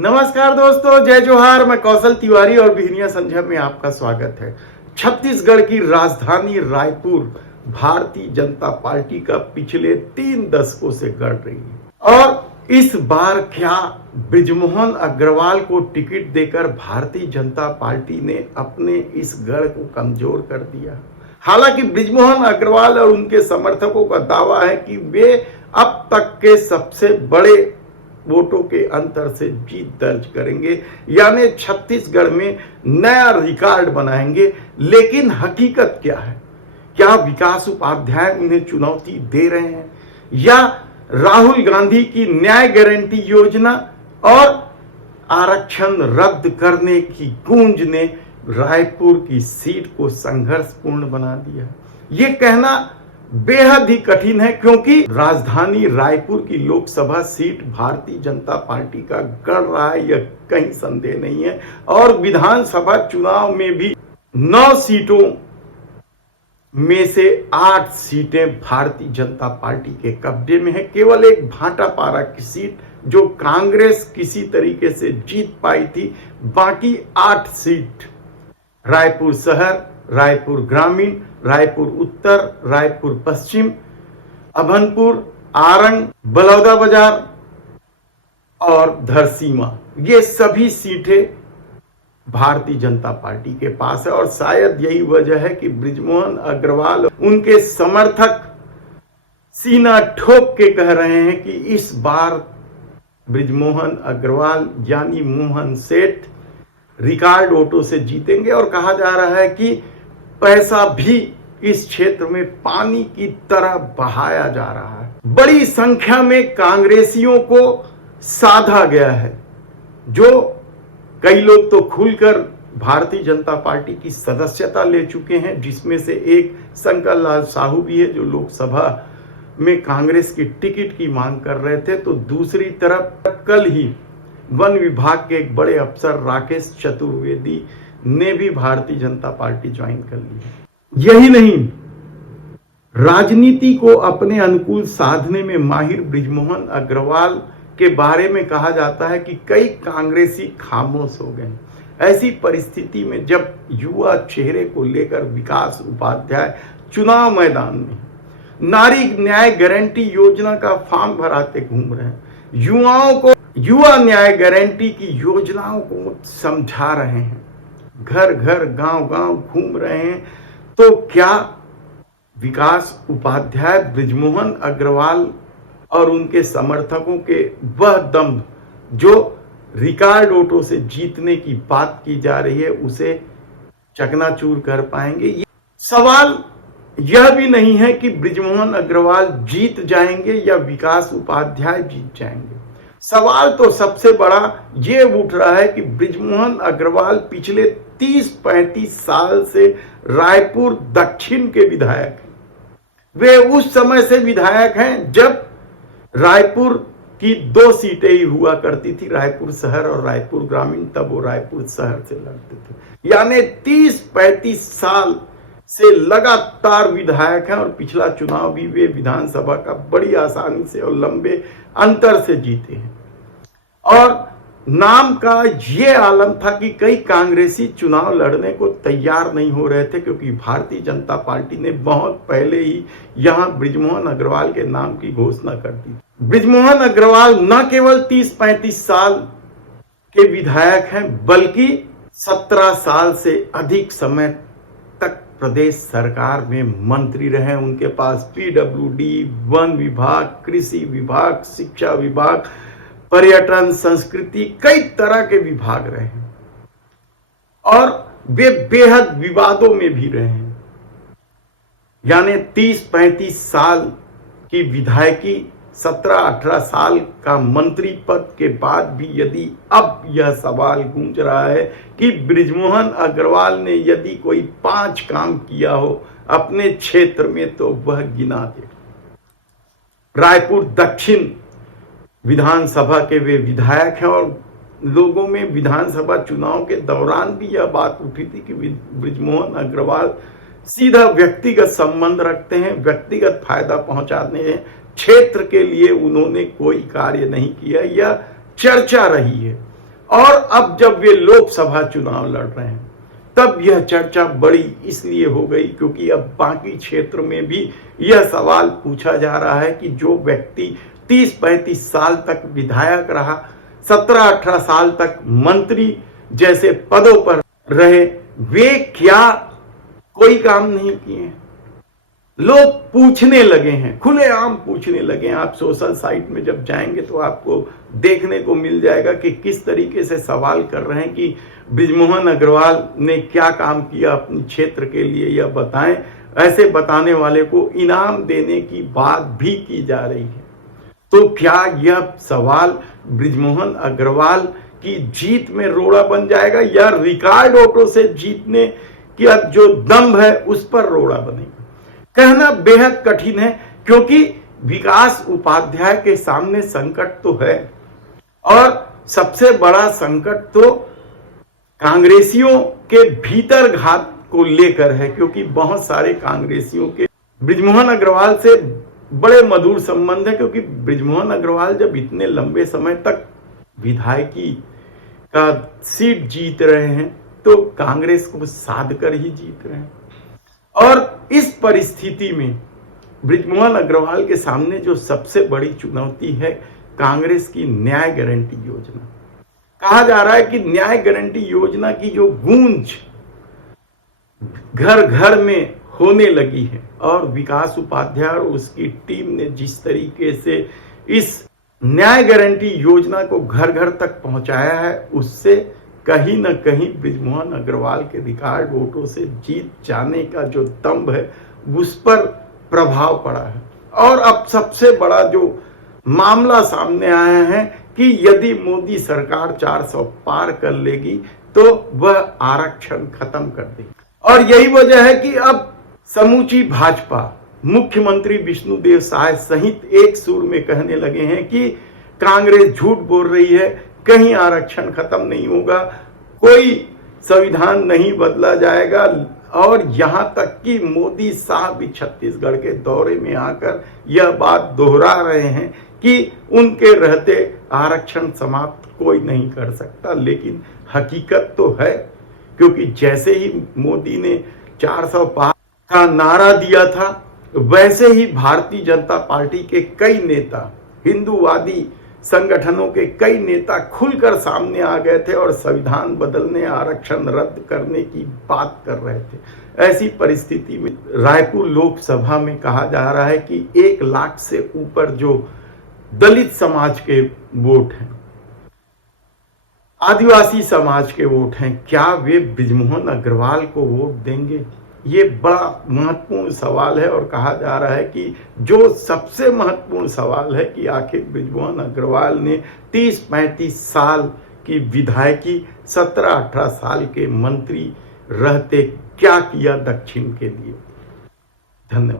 नमस्कार दोस्तों, जय जोहार। मैं कौशल तिवारी और बिहनिया संध्या में आपका स्वागत है। छत्तीसगढ़ की राजधानी रायपुर भारतीय जनता पार्टी का पिछले 3 दशकों से गढ़ रही है और इस बार क्या बृजमोहन अग्रवाल को टिकट देकर भारतीय जनता पार्टी ने अपने इस गढ़ को कमजोर कर दिया। हालांकि बृजमोहन अग्रवाल और उनके समर्थकों का दावा है कि वे अब तक के सबसे बड़े वोटों के अंतर से जीत दर्ज करेंगे, यानी छत्तीसगढ़ में नया रिकॉर्ड बनाएंगे। लेकिन हकीकत क्या है? क्या विकास उपाध्याय उन्हें चुनौती दे रहे हैं या राहुल गांधी की न्याय गारंटी योजना और आरक्षण रद्द करने की गूंज ने रायपुर की सीट को संघर्षपूर्ण बना दिया? ये कहना बेहद ही कठिन है, क्योंकि राजधानी रायपुर की लोकसभा सीट भारतीय जनता पार्टी का गढ़ रहा है, यह कहीं संदेह नहीं है। और विधानसभा चुनाव में भी 9 सीटों में से 8 सीटें भारतीय जनता पार्टी के कब्जे में है। केवल एक भाटापारा की सीट जो कांग्रेस किसी तरीके से जीत पाई थी, बाकी 8 सीट रायपुर शहर, रायपुर ग्रामीण, रायपुर उत्तर, रायपुर पश्चिम, अभनपुर, आरंग, बलौदा बाजार और धरसीमा, ये सभी सीटें भारतीय जनता पार्टी के पास है। और शायद यही वजह है कि बृजमोहन अग्रवाल उनके समर्थक सीना ठोक के कह रहे हैं कि इस बार बृजमोहन अग्रवाल यानी मोहन सेठ रिकॉर्ड वोटों से जीतेंगे। और कहा जा रहा है कि पैसा भी इस क्षेत्र में पानी की तरह बहाया जा रहा है। बड़ी संख्या में कांग्रेसियों को साधा गया है, जो कई लोग तो खुलकर भारतीय जनता पार्टी की सदस्यता ले चुके हैं, जिसमें से एक शंकर लाल साहू भी है, जो लोकसभा में कांग्रेस की टिकट की मांग कर रहे थे। तो दूसरी तरफ कल ही वन विभाग के एक बड़े अफसर राकेश चतुर्वेदी ने भी भारतीय जनता पार्टी ज्वाइन कर ली है। यही नहीं, राजनीति को अपने अनुकूल साधने में माहिर बृजमोहन अग्रवाल के बारे में कहा जाता है कि कई कांग्रेसी खामोश हो गए। ऐसी परिस्थिति में जब युवा चेहरे को लेकर विकास उपाध्याय चुनाव मैदान में नारी न्याय गारंटी योजना का फॉर्म भराते घूम रहे हैं, युवाओं को युवा न्याय गारंटी की योजनाओं को समझा रहे हैं, घर घर गांव गांव घूम रहे हैं, तो क्या विकास उपाध्याय, बृजमोहन अग्रवाल और उनके समर्थकों के वह दम जो रिकॉर्ड वोटों से जीतने की बात की जा रही है, उसे चकनाचूर कर पाएंगे? ये सवाल यह भी नहीं है कि बृजमोहन अग्रवाल जीत जाएंगे या विकास उपाध्याय जीत जाएंगे। सवाल तो सबसे बड़ा ये उठ रहा है कि बृजमोहन अग्रवाल पिछले 30-35 साल से रायपुर दक्षिण के विधायक हैं। वे उस समय से विधायक हैं जब रायपुर की 2 सीटें ही हुआ करती थी, रायपुर शहर और रायपुर ग्रामीण। तब वो रायपुर शहर से लड़ते थे, यानी 30-35 साल से लगातार विधायक हैं। और पिछला चुनाव भी वे विधानसभा का बड़ी आसानी से और लंबे अंतर से जीते हैं। और नाम का ये आलम था कि कई कांग्रेसी चुनाव लड़ने को तैयार नहीं हो रहे थे, क्योंकि भारतीय जनता पार्टी ने बहुत पहले ही यहां बृजमोहन अग्रवाल के नाम की घोषणा कर दी। बृजमोहन अग्रवाल न केवल 30-35 साल के विधायक हैं, बल्कि 17 साल से अधिक समय तक प्रदेश सरकार में मंत्री रहे। उनके पास पीडब्ल्यूडी, वन विभाग, कृषि विभाग, शिक्षा विभाग, पर्यटन, संस्कृति, कई तरह के विभाग रहे हैं। और वे बेहद विवादों में भी रहे हैं, यानी 30-35 साल की विधायकी, 17-18 साल का मंत्री पद के बाद भी यदि अब यह सवाल गूंज रहा है कि बृजमोहन अग्रवाल ने यदि कोई 5 काम किया हो अपने क्षेत्र में, तो वह गिना दे। रायपुर दक्षिण विधानसभा के वे विधायक हैं और लोगों में विधानसभा चुनाव के दौरान भी यह बात उठी थी कि बृजमोहन अग्रवाल सीधा व्यक्तिगत संबंध रखते हैं, व्यक्तिगत फायदा पहुंचाने हैं, क्षेत्र के लिए उन्होंने कोई कार्य नहीं किया, यह चर्चा रही है। और अब जब वे लोकसभा चुनाव लड़ रहे हैं तब यह चर्चा बड़ी इसलिए हो गई क्योंकि अब बाकी क्षेत्र में भी यह सवाल पूछा जा रहा है कि जो व्यक्ति 30-35 साल तक विधायक रहा, 17-18 साल तक मंत्री जैसे पदों पर रहे, वे क्या कोई काम नहीं किए? लोग पूछने लगे हैं, खुलेआम पूछने लगे हैं। आप सोशल साइट में जब जाएंगे तो आपको देखने को मिल जाएगा कि किस तरीके से सवाल कर रहे हैं कि बृजमोहन अग्रवाल ने क्या काम किया अपने क्षेत्र के लिए, यह बताएं। ऐसे बताने वाले को इनाम देने की बात भी की जा रही है। तो क्या यह सवाल बृजमोहन अग्रवाल की जीत में रोड़ा बन जाएगा या रिकॉर्ड वोटों से जीतने की जो दम्भ है उस पर रोड़ा बनेगा? कहना बेहद कठिन है क्योंकि विकास उपाध्याय के सामने संकट तो है और सबसे बड़ा संकट तो कांग्रेसियों के भीतर घात को लेकर है, क्योंकि बहुत सारे कांग्रेसियों के बृजमोहन अग्रवाल से बड़े मधुर संबंध है। क्योंकि बृजमोहन अग्रवाल जब इतने लंबे समय तक विधायकी का सीट जीत रहे हैं तो कांग्रेस को साध कर ही जीत रहे हैं। और इस परिस्थिति में बृजमोहन अग्रवाल के सामने जो सबसे बड़ी चुनौती है कांग्रेस की न्याय गारंटी योजना। कहा जा रहा है कि न्याय गारंटी योजना की जो गूंज घर घर में होने लगी है और विकास उपाध्याय और उसकी टीम ने जिस तरीके से इस न्याय गारंटी योजना को घर घर तक पहुंचाया है, उससे कहीं न कहीं बृजमोहन अग्रवाल के रिकॉर्ड वोटों से जीत जाने का जो दम्भ है उस पर प्रभाव पड़ा है। और अब सबसे बड़ा जो मामला सामने आया है कि यदि मोदी सरकार 400 पार कर लेगी तो वह आरक्षण खत्म कर देगी। और यही वजह है कि अब समूची भाजपा, मुख्यमंत्री विष्णुदेव साय सहित एक सुर में कहने लगे हैं कि कांग्रेस झूठ बोल रही है, कहीं आरक्षण खत्म नहीं होगा, कोई संविधान नहीं बदला जाएगा। और यहां तक कि मोदी साहब भी छत्तीसगढ़ के दौरे में आकर यह बात दोहरा रहे हैं कि उनके रहते आरक्षण समाप्त कोई नहीं कर सकता। लेकिन हकीकत तो है, क्योंकि जैसे ही मोदी ने 400 पार का नारा दिया था वैसे ही भारतीय जनता पार्टी के कई नेता, हिंदूवादी संगठनों के कई नेता खुलकर सामने आ गए थे और संविधान बदलने, आरक्षण रद्द करने की बात कर रहे थे। ऐसी परिस्थिति में रायपुर लोकसभा में कहा जा रहा है कि 1 लाख से ऊपर जो दलित समाज के वोट हैं, आदिवासी समाज के वोट हैं, क्या वे बृजमोहन अग्रवाल को वोट देंगे? ये बड़ा महत्वपूर्ण सवाल है। और कहा जा रहा है कि जो सबसे महत्वपूर्ण सवाल है कि आखिर बृजमोहन अग्रवाल ने 30-35 साल की विधायकी, 17-18 साल के मंत्री रहते क्या किया दक्षिण के लिए। धन्यवाद।